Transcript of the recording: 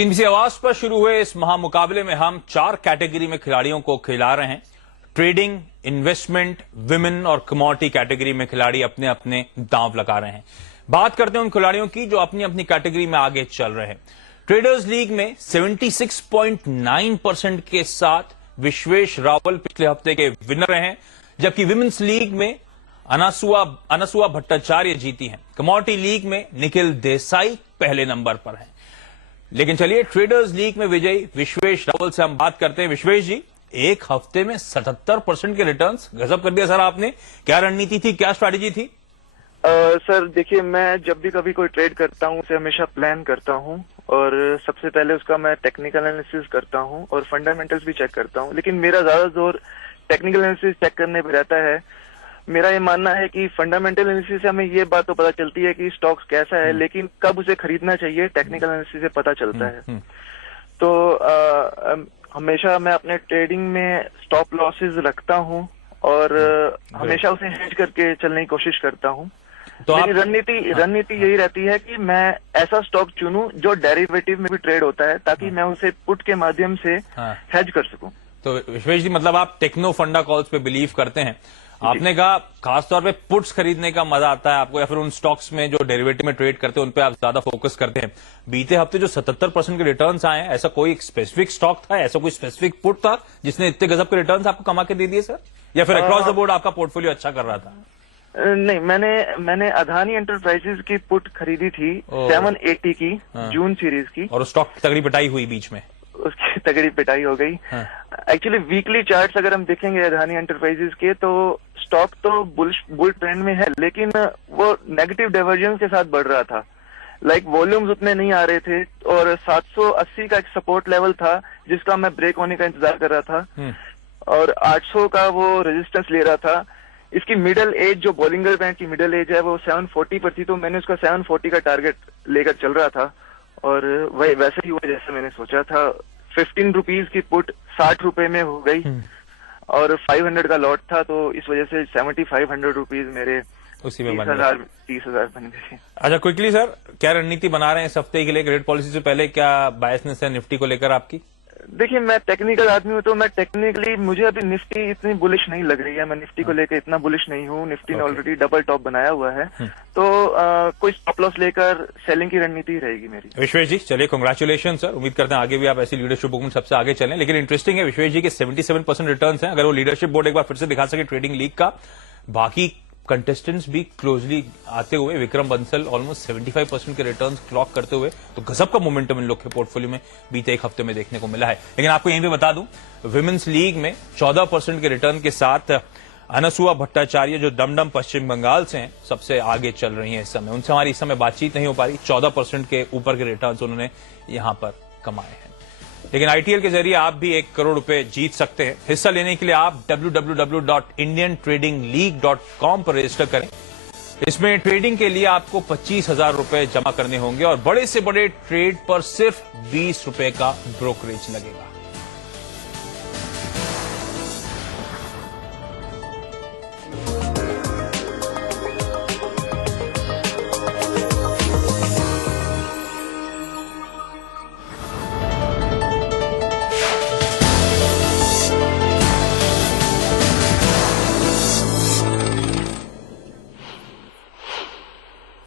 CNBC आवाज पर शुरू हुए इस महामुकाबले में हम 4 कैटेगरी में खिलाड़ियों को खिला रहे हैं। ट्रेडिंग, इन्वेस्टमेंट, विमेन और कमोडिटी कैटेगरी में खिलाड़ी अपने अपने दांव लगा रहे हैं। बात करते हैं उन खिलाड़ियों की जो अपनी अपनी कैटेगरी में आगे चल रहे हैं। ट्रेडर्स लीग में 76.9% के साथ विश्वेश रावल पिछले हफ्ते के विनर रहे हैं, जबकि विमेन्स लीग में अनसुआ भट्टाचार्य जीती हैं। कमोडिटी लीग में निखिल देसाई पहले नंबर पर हैं। लेकिन चलिए ट्रेडर्स लीग में विजयी विश्वेश रावल से हम बात करते हैं। विश्वेश जी, एक हफ्ते में 77% के रिटर्न्स, गजब कर दिया सर आपने। क्या रणनीति थी, क्या स्ट्रैटेजी थी? सर देखिए, मैं जब भी कभी कोई ट्रेड करता हूं उसे हमेशा प्लान करता हूं और सबसे पहले उसका मैं टेक्निकल एनालिसिस करता हूं और फंडामेंटल्स भी चेक करता हूं। लेकिन मेरा ज्यादा जोर टेक्निकल एनालिसिस चेक करने पर रहता है। मेरा ये मानना है कि फंडामेंटल एनालिसिस से हमें ये बात तो पता चलती है कि स्टॉक्स कैसा है, लेकिन कब उसे खरीदना चाहिए टेक्निकल एनालिसिस से पता चलता है। तो हमेशा मैं अपने ट्रेडिंग में स्टॉप लॉसेस रखता हूं और हमेशा उसे हेज करके चलने की कोशिश करता हूं। तो मेरी रणनीति यही रहती है कि मैं ऐसा स्टॉक चुनूं जो डेरिवेटिव में भी ट्रेड होता है, ताकि मैं उसे पुट के माध्यम से हेज कर सकूं। तो विश्वेश जी, मतलब आप टेक्नो फंडा कॉल्स पे बिलीव करते हैं। आपने कहा खासतौर पे पुट्स खरीदने का मजा आता है आपको, या फिर उन स्टॉक्स में जो डेरिवेटिव में ट्रेड करते हैं उन पे आप ज्यादा फोकस करते हैं। बीते हफ्ते जो 77% के रिटर्न्स आए हैं, ऐसा कोई स्पेसिफिक स्टॉक था, ऐसा कोई स्पेसिफिक पुट था जिसने इतने गजब के रिटर्न्स आपको कमा के दे दिए सर, या फिर अक्रॉस द बोर्ड आपका पोर्टफोलियो अच्छा कर रहा था? नहीं, मैंने अदानी एंटरप्राइजेज की पुट खरीदी थी 780 की, जून सीरीज की, और स्टॉक तगड़ी पिटाई हुई बीच में, उसकी तगड़ी पिटाई हो गई। एक्चुअली वीकली चार्ट्स अगर हम देखेंगे अदानी एंटरप्राइजेज के, तो स्टॉक तो बुल ट्रेंड में है, लेकिन वो नेगेटिव डाइवर्जेंस के साथ बढ़ रहा था। लाइक वॉल्यूम्स उतने नहीं आ रहे थे और 780 का एक सपोर्ट लेवल था जिसका मैं ब्रेक होने का इंतजार कर रहा था, और 800 का वो रेजिस्टेंस ले रहा था। इसकी मिडिल एज, जो बॉलिंगर बैंड की मिडिल एज है, वो 740 पर थी, तो मैंने उसका 740 का टारगेट लेकर चल रहा था और वही वैसे ही हुआ जैसे मैंने सोचा था। 15 रुपीज की पुट 60 रुपए में हो गई और 500 का लॉट था, तो इस वजह से 7500 रुपीज मेरे उसी में 30,000 बन गए। अच्छा, क्विकली सर, क्या रणनीति बना रहे हैं इस हफ्ते के लिए? क्रेडिट पॉलिसी से पहले क्या बायसनेस है निफ्टी को लेकर आपकी? देखिए, मैं टेक्निकल आदमी हूँ, तो मैं टेक्निकली, मुझे अभी निफ्टी इतनी बुलिश नहीं लग रही है। मैं निफ्टी को लेकर इतना बुलिश नहीं हूँ। निफ्टी ने ऑलरेडी डबल टॉप बनाया हुआ है, तो कोई स्टॉप लॉस लेकर सेलिंग की रणनीति रहेगी मेरी। विश्वेश जी, चलिए कांग्रेचुलेशन सर। उम्मीद करते हैं आगे भी आप ऐसी लीडरशिप बुक में सबसे आगे चलें। लेकिन इंटरेस्टिंग है विश्वेश जी के 77% रिटर्न हैं। अगर वो लीडरशिप बोर्ड एक बार फिर से दिखा सके ट्रेडिंग लीग का, बाकी कंटेस्टेंट्स भी क्लोजली आते हुए, विक्रम बंसल ऑलमोस्ट 75% के रिटर्न्स क्लॉक करते हुए, तो गजब का मोमेंटम इन लोग के पोर्टफोलियो में बीते एक हफ्ते में देखने को मिला है। लेकिन आपको यहीं पे बता दूं, विमेन्स लीग में 14% के रिटर्न के साथ अनसुआ भट्टाचार्य, जो दमदम पश्चिम बंगाल से हैं, सबसे आगे चल रही हैं इस समय। उनसे हमारी इस समय बातचीत नहीं हो पा रही। 14% के ऊपर के रिटर्न्स उन्होंने यहां पर कमाए हैं। लेकिन आईटीएल के जरिए आप भी 1 करोड़ रुपए जीत सकते हैं। हिस्सा लेने के लिए आप www.indiantradingleague.com पर रजिस्टर करें। इसमें ट्रेडिंग के लिए आपको 25,000 रुपए जमा करने होंगे और बड़े से बड़े ट्रेड पर सिर्फ 20 रुपए का ब्रोकरेज लगेगा।